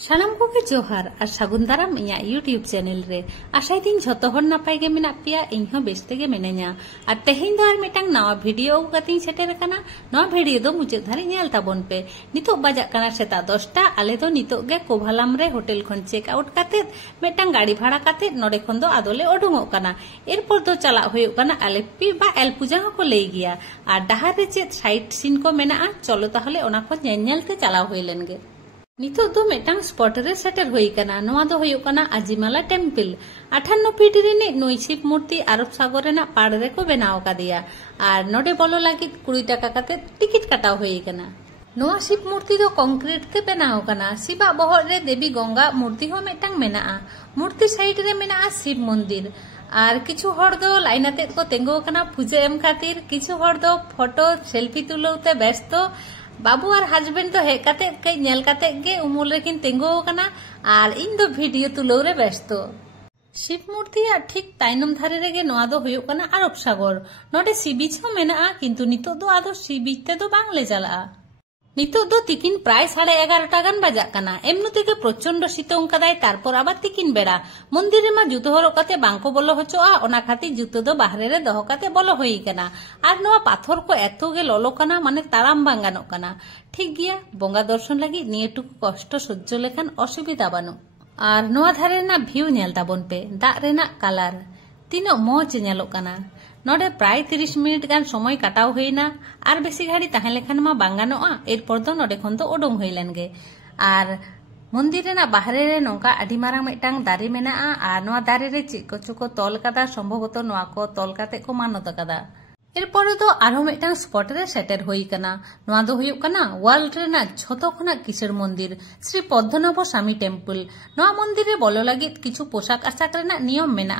सानाम कोगे जोहार और सागुन दाराम इया यूट्यूब चैनल रे आशाई दिन झोतो हर नापाय गे मेना पिया इनहो बेस्ते गे मिनाया और तेहेन दो आर मिटांग नवा भिडियो गतिन सेटेर काना नवा भिडियो दो मुचाद धारि नेल ताबोन पे नितो बाजाक काना सेता 10टा आले दो नितो गे कोभालाम रे होटेल खन चेक आउट काते मिटांग गाड़ी भाड़ा काते नोडे खन दो आदोले ओडुंगो काना एरपर दो चला होयो काना आलेपी बा एलपुजा को लई गिया और डाहार रे चेत साइट सीन को मेना चलो ताहले ओना को नेलते चला होइलेन गे नितो दो मेटांग स्पॉट रे सेटर होई कना नवा दो होयो कना आजिमाला टेम्पल 58 फीट रिनी नई शिव मूर्ति अरब सागर रेना पाड़ रे को बनाव कादिया और नोडे बोलो लागित 20 टाका काते टिकिट काटाव होई कना नवा शिव मूर्ति दो कंक्रीट ते बनाव कना शिवा बहर रे देवी गंगा मूर्ति हो मेटांग मेना मूर्ति साइड रे मेना शिव मंदिर और किछु हर दो लाइनाते को तेंगो कना पूजा एम खातिर किछु हर दो फोटो सेल्फी तुलौते व्यस्त बाबू और हस्बैंड तो हेकाते कई नेल काते गे उमुल रेकिन तेंगो कना और इन दो वीडियो तुलो रे व्यस्त शिव मूर्ति ठीक ताइनम धारे रेगे नोआ दो होयो कना अरब सागर नोडे सी बीच हो मेना किंतु नितो दो आदो सी बीच ते दो बांग ले चला नितो दो तिकिन प्राय 11:30 गान बाजाक काना एमनु तेगे प्रचंड सितोंग कदाय तारपर आबार तिकिन बेड़ा मंदिर रे मा जुतो हरो काते बांको बोलो होचोआ ओना खातिर जुतो दो बाहरे रे दोहो काते बोलो होई कना आर नोआ पाथर को एतो गे लोलो कना माने ताराम बांग गानोग कना ठीक गिया बोंगा दर्शन लगी नियेटुकु कष्ट सह्य लेखान असुविधा बानु और नोआ धारे ना व्यू नेल ताबोन पे दाग रेना कलर तीनो मौज नेलोग कना नोडे प्राय 30 मिनिट गान समय काटाव होइना और बेसी घाड़ी ताहे लेखान मा बांग गानोआ एरपर दो नोडे खन दो ओडोंग होइलेन गे और मंदिर रेना बाहरे रे नोंका आदि मारांग मिटांग दारे मेना और नोआ दारे रे चेक कोचो को तोल कादा संभवत नोआ को तोल काते को मानत कादा एरपर दो आरो मिटांग स्पॉट रे सेटर होई कना नोआ दो हुयुग कना वर्ल्ड रेना झोतो खना किशोर मंदिर श्री पद्मनाभ स्वामी टेम्पल नोआ मंदिर रे बोलो लागित किछु पोशाक आशाक रेना नियम मेना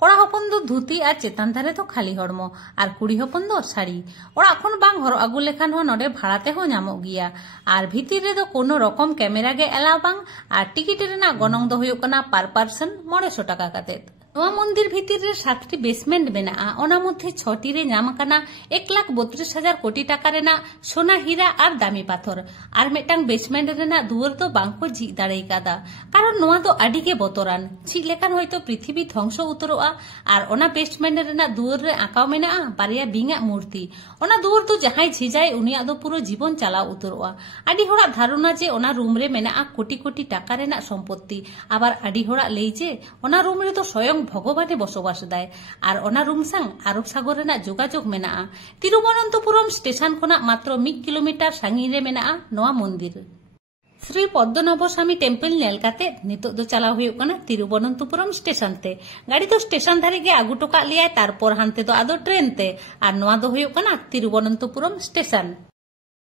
कोड़ा हपन दो धुती और चेतान धारे तो खाली हड़मो और कुड़ी हपन दो साड़ी ओड़ा खन बांग हरो आगु लेखान हो नोडे भाड़ाते हो नामोग गिया और भीतिर रे दो कोनो रकम कैमरा गे एलाव बांग और टिकिट रेना गनंग दो हुयुग कना पर पर्सन 900 टाका काते नोआ मंदिर भीतर रे 7टी बेसमेंट मेना ओना मध्य 6टी रे नाम काना 1,32,000 कोटी टाका रेना सोना हीरा और दामी पाथर और मेटांग बेसमेंट रेना दुआर तो बांको झिक दाड़े कादा कारण नोआ दो आडी के बतरान झिक लेखान होयतो पृथ्वी ध्वंस उतरोआ और ओना बेसमेंट रेना दुआर रे आकाव मेना बारिया बिंगा मूर्ति ओना दुआर तो जहां झिजाय उनिया दो पूरा जीवन चला उतरोआ आडी होड़ा धारणा जे ओना रूम रे मेना कोटी कोटी टाका रेना सम्पत्ति आबार आडी होड़ा लई जे ओना रूम रे तो स्वयं भगवाने बसबास दाय और ओना रूम सांग अरब सागर रेना जोगाजोग मेना तिरुवनंतपुरम स्टेशन खना मात्र 1 किलोमीटर सागिन रे मेना नोआ मंदिर श्री पद्मनाभ स्वामी टेम्पल नेल काते नितो दो चला हुयुग कना तिरुवनंतपुरम स्टेशन ते गाड़ी तो स्टेशन धारे गे आगु टोका लिया तारपर हानते दो आदो ट्रेन ते और नोआ दो हुयुग कना तिरुवनंतपुरम स्टेशन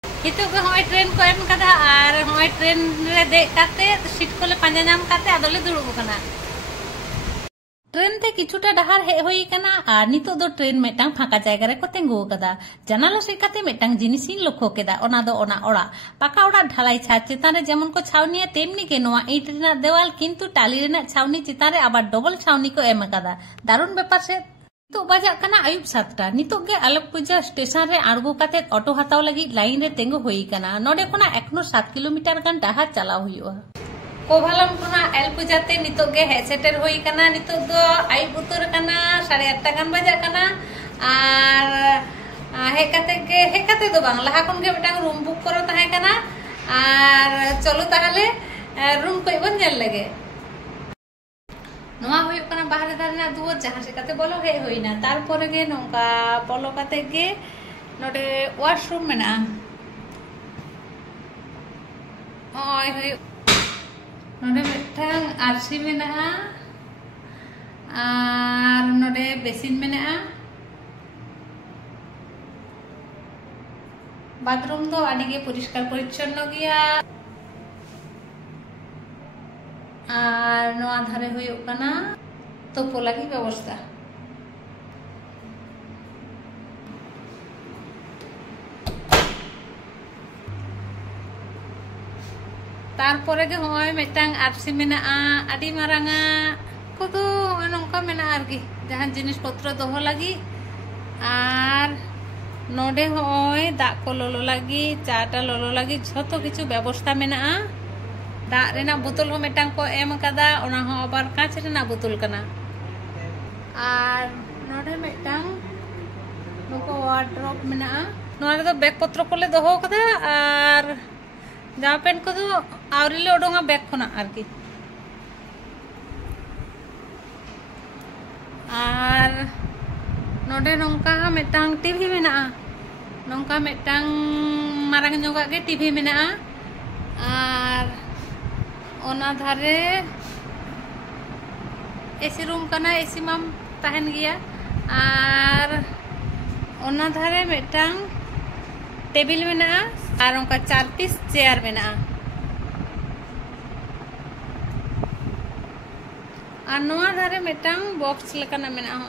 हितो गे होय ट्रेन को एम कदा और होय ट्रेन रे दे काते सीट कोले पांजा नाम काते आदोले दुड़ुब कना ट्रेन ते किछुटा डहार हे होई कना और नितो दो ट्रेन मेटांग फाका जायगा रे को तेंगो कदा जानाला से काते मेटांग जिनिसिन लक्ष्य केदा ओना दो ओना ओड़ा पाका ओड़ा ढालाई छात चितान रे जेमन को छावनी तेमनी के नोआ ईट रेना देवाल किंतु टाली रेना छावनी चितान रे आबार डबल छावनी को एम कदा दारुण बेपार से तो बाजा कना आयुब 7टा नितो गे आलमपुजा स्टेशन रे आड़गो काते ऑटो हाताव लगी लाइन रे तेंगो होई कना नोडे कोना एकनो 7 किलोमीटर गान डहार चलाव हुयुआ कोभालम कोना एलपुजाते नितो गे हे सेटर होई कना नितो दो आयुब उतर कना 8:30 गान बाजा कना और हेकाते दो बांग लहा कोन गे मिटांग रूम बुक करो ताहे कना और चलो ताहले रूम को बन जल लगे नोआ होई कना बाहरे दारना दुआर जहां से काते बोलो हे होइना तारपर गे नोंका बोलो काते गे नोडे वॉशरूम मेना ओय होई नोडे मिटांग आरसी मेना और नोडे बेसिन मेना बाथरूम दो आडी गे परिष्कार परिच्छन्न गिया और नोआ धारे हुयुग कना तोपो लगी व्यवस्था तारपरे गे होय मिटांग आरसी मेना आडी मारांगा कोदो नोंका मेना आरगी जहां जिनिस पत्र दोहो लगी और नोडे होय दा को लोलो लगी चाटा लोलो लगी झोतो किछु व्यवस्था मेना दाग रेना बोतल हो मेटांग को एम कदा ओना हो आबार कांच रेना बोतल कना और नोडे मेटांग नुको वार्ड्रोब मेना नोडे तो बैग पत्र को ले दोहो कदा और जामा पैंट को तो आवरी ले ओडोंगा बैग खोना आरकी और नोडे नोंका मेटांग टीवी मेना नोंका मेटांग मारांग जोगा के टीवी मेना और ओना धारे एसी रूम कना एसी माम तहन गया और ओना धारे मेटांग टेबिल मेना और उनका 4 पीस चेयर मेना और नोआ धारे मेटांग बॉक्स लेकाना मेना हो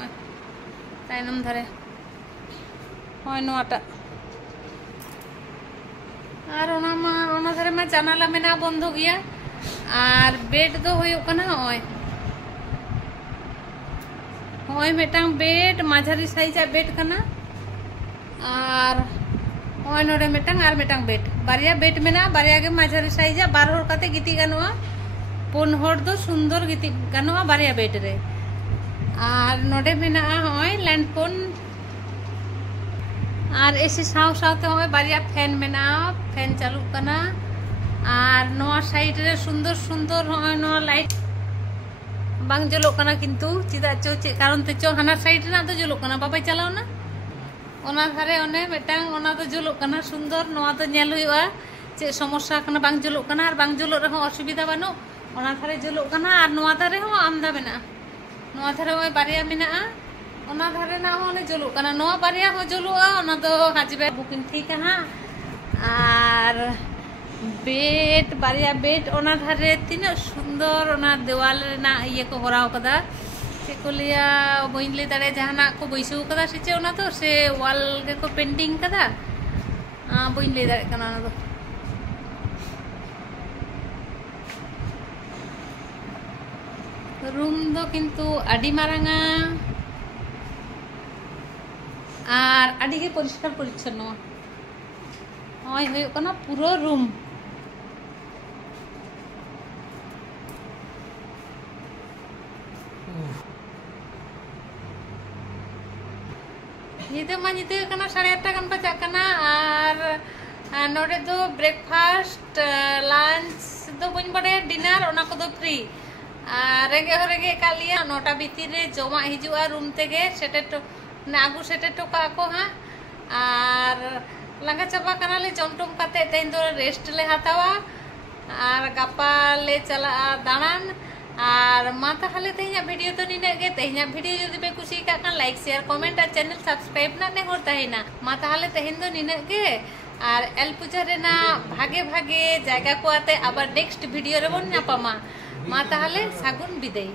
ताइनम धारे होय नोआटा और ओना धारे मा जानाला मेना बंद गया और बेड दो होयो कना होय मेटांग बेड माझारी साइज बेड कना और होय नोडे मेटांग और मेटांग बेड बारिया बेड मेना बारिया के माझारी साइज 12 हर काते गिती गानोआ 4 हर दो सुंदर गिती गानोआ बारिया बेड रे और नोडे मेना होय लैंडफोन और एसी साव सावते होय बारिया फैन मेना फैन चालू कना और नोआ साइड रे सुंदर सुंदर होय नोआ लाइट बांग जलो कना किंतु चिदा चो चे कारण ते चो हाना साइड ना तो जलो कना बाबा चलाओ ना ओना धारे ओने मेटांग ओना तो जलो कना सुंदर नोआ तो नेल हुआ चे समस्या कना बांग जलो कना और बांग जलो रहो असुविधा बानो ओना धारे जलो कना और नोआ धारे हो आमदा मेना नोआ धारे होय बारिया मेना ओना धारे ना ओने जलो कना नोआ बारिया हो जलोआ ओना तो हाजिबे बुकिंग ठीक है और बेड बारिया बेड ओना धारे तीन सुंदर ओना देवाल ना ये को होराव कदा से को लिया बइन ले दाड़े जहाना को बैसु कदा से चे ओना तो से वॉल के को पेंटिंग कदा बइन ले दाड़े कना ना तो रूम दो किंतु आडी मारांगा और आडी के परिष्कार परिच्छन्न होय होय कना पूरा रूम निदे मा निदे कना 8:30 गान बजा कना और नोडे दो ब्रेकफास्ट लंच दो बन बड़े डिनर ओना को दो फ्री रेगे रेगे कालिया 9टा भीतर रे जमा हिजुआ रूम तेगे सेटे तो नागु सेटे तो का को हां और लंगा चाबा कना ले जमटम काते तेन दो रेस्ट ले हातावा और गापा ले चला दानान और माता हाले तेहिया वीडियो तो निने गे तेहिया वीडियो जदि पे खुशी का कान लाइक शेयर कमेंट और चैनल सब्सक्राइब ना ने होता है ना माता हाले तेहिन दो निने गे और एल पूजा रे ना भागे भागे जायगा को आते आबार नेक्स्ट वीडियो रे बन नापामा माता हाले सागुन बिदाई।